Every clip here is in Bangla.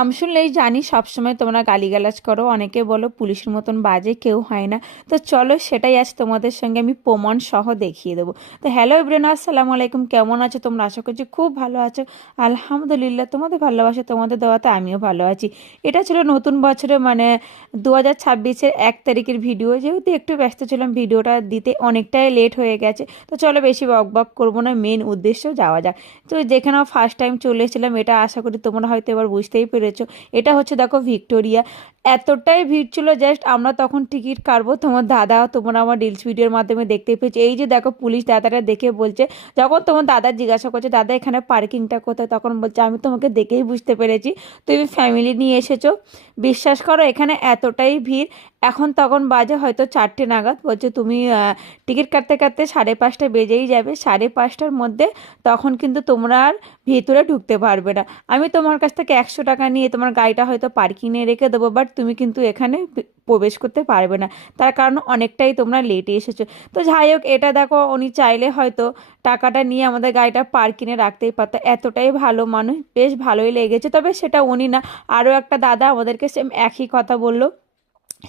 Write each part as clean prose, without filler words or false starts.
নাম শুনলেই জানি সবসময় তোমরা গালিগালাজ করো, অনেকে বলো পুলিশের মতন বাজে কেউ হয় না। তো চলো সেটাই আজ তোমাদের সঙ্গে আমি প্রমাণ সহ দেখিয়ে দেবো। তো হ্যালো এভরিওয়ান, আসসালামু আলাইকুম। কেমন আছো তোমরা? আশা করছি খুব ভালো আছো। আলহামদুলিল্লাহ, তোমাদের ভালোবাসা তোমাদের দেওয়াতে আমিও ভালো আছি। এটা ছিল নতুন বছরে 2026-এর 1 তারিখের ভিডিও। যেহেতু একটু ব্যস্ত ছিলাম, ভিডিওটা দিতে অনেকটাই লেট হয়ে গেছে। তো চলো বেশি বক বক করবো না, মেন উদ্দেশ্যে যাওয়া যাক। তো যেখানে ফার্স্ট টাইম চলে এসেছিলাম, এটা আশা করি তোমরা হয়তো এবার বুঝতেই পেরেছো। এটা হচ্ছে দেখো ভিক্টোরিয়া। এতটাই ভিড় ছিল, জাস্ট আমরা তখন টিকিট কাটবো, তোমার দাদা তোমরা আমার রিলস ভিডিওর মাধ্যমে দেখতেই পেয়েছো। এই যে দেখো পুলিশ দাদাটা দেখে বলছে, যখন তোমার দাদা জিজ্ঞাসা করছে দাদা এখানে পার্কিংটা কোথায়, তখন বলছে আমি তোমাকে দেখেই বুঝতে পেরেছি তুমি ফ্যামিলি নিয়ে এসেছো। বিশ্বাস করো এখানে এতটাই ভিড়। এখন তখন বাজে হয়তো 4টে নাগাদ, বলছে তুমি টিকিট কাটতে কাটতে 5:30 বেজেই যাবে, 5:30টার মধ্যে তখন কিন্তু তোমরা আর ভেতরে ঢুকতে পারবে না। আমি তোমার কাছ থেকে 100 টাকা নিয়ে তোমার গাড়িটা হয়তো পার্কিংয়ে রেখে দেবো, বাট তুমি কিন্তু এখানে প্রবেশ করতে পারবে না, তার কারণ অনেকটাই তোমরা লেটে এসেছো। তো যাই হোক, এটা দেখো উনি চাইলে হয়তো টাকাটা নিয়ে আমাদের গাড়িটা পার্কিংয়ে রাখতেই পারতো। এতটাই ভালো মানুষ, বেশ ভালোই লেগেছে। তবে সেটা উনি না, আরও একটা দাদা আমাদেরকে সেম একই কথা বললো।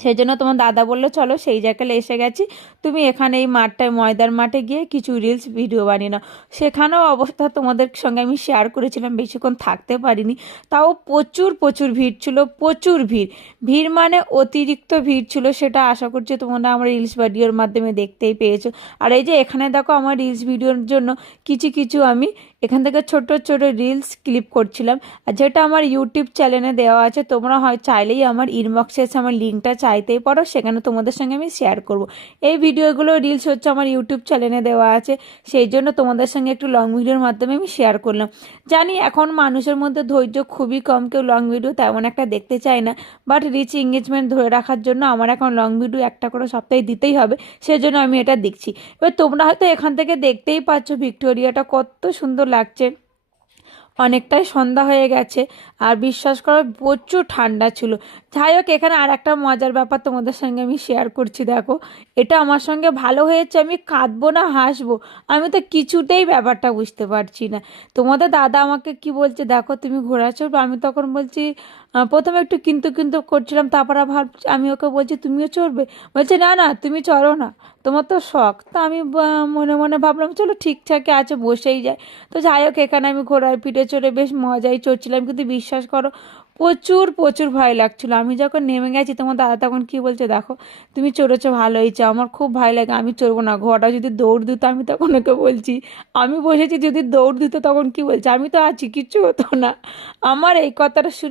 সেই জন্য তোমার দাদা বললো চলো সেই জায়গায় এসে গেছি, তুমি এখানে এই মাঠটায় ময়দার মাঠে গিয়ে কিছু রিলস ভিডিও বানিয়ে নাও। সেখানেও অবস্থা তোমাদের সঙ্গে আমি শেয়ার করেছিলাম, বেশিক্ষণ থাকতে পারিনি। তাও প্রচুর প্রচুর ভিড় ছিল, প্রচুর ভিড়। ভিড় মানে অতিরিক্ত ভিড় ছিল, সেটা আশা করছি তোমরা আমার রিলস ভিডিওর মাধ্যমে দেখতেই পেয়েছো। আর এই যে এখানে দেখো আমার রিলস ভিডিওর জন্য কিছু কিছু আমি এখান থেকে ছোট ছোট রিলস ক্লিপ করছিলাম। আর যেটা আমার ইউটিউব চ্যানেলে দেওয়া আছে, তোমরা হয় চাইলেই আমার ইনবক্সে এসে আমার লিঙ্কটা চাইতেই পারো, সেখানে তোমাদের সঙ্গে আমি শেয়ার করব। এই ভিডিওগুলো রিলস হচ্ছে আমার ইউটিউব চ্যানেলে দেওয়া আছে, সেই জন্য তোমাদের সঙ্গে একটু লং ভিডিওর মাধ্যমে আমি শেয়ার করলাম। জানি এখন মানুষের মধ্যে ধৈর্য খুবই কম, কেউ লং ভিডিও তেমন একটা দেখতে চায় না, বাট রিচ এঙ্গেজমেন্ট ধরে রাখার জন্য আমার এখন লং ভিডিও একটা করে সপ্তাহে দিতেই হবে, সেজন্য আমি এটা দেখছি। এবার তোমরা হয়তো এখান থেকে দেখতেই পাচ্ছ ভিক্টোরিয়াটা কত সুন্দর লাগছে। অনেকটাই সন্ধ্যা হয়ে গেছে, আর বিশ্বাস করো প্রচুর ঠান্ডা ছিল। যাই হোক, এখানে আর একটা মজার ব্যাপার তোমাদের সঙ্গে আমি শেয়ার করছি। দেখো এটা আমার সঙ্গে ভালো হয়েছে, আমি কাঁদবো না হাসবো আমি তো কিছুতেই ব্যাপারটা বুঝতে পারছি না। তোমাদের দাদা আমাকে কি বলছে, দেখো তুমি ঘোড়া চড়বে, আমি তখন বলছি প্রথমে একটু কিন্তু কিন্তু করছিলাম, তারপর আবার আমি ওকে বলছি তুমিও চড়বে, বলছে না না তুমি চড়ো না, তোমার তো শখ। তা আমি মনে মনে ভাবলাম চলো ঠিকঠাকই আছে, বসেই যায়। তো যাই হোক, এখানে আমি ঘোড়ার পিঠে চড়ে বেশ মজাই চড়ছিলাম, কিন্তু বিশ্বাস করো প্রচুর প্রচুর ভয় লাগছিল। আমি যখন নেমে গেছি, তোমার দাদা তখন কি বলছে, দেখো তুমি চড়েছো ভালো হয়েছে, আমার খুব ভয় লাগে, আমি চড়বো না। ঘোড়াটা যদি দৌড় দিত, আমি তখন ওকে বলছি আমি বসেছি, যদি দৌড় দিত তখন কি বলছে, আমি তো আছি কিচ্ছু হতো না। আমার এই কথাটা শুনে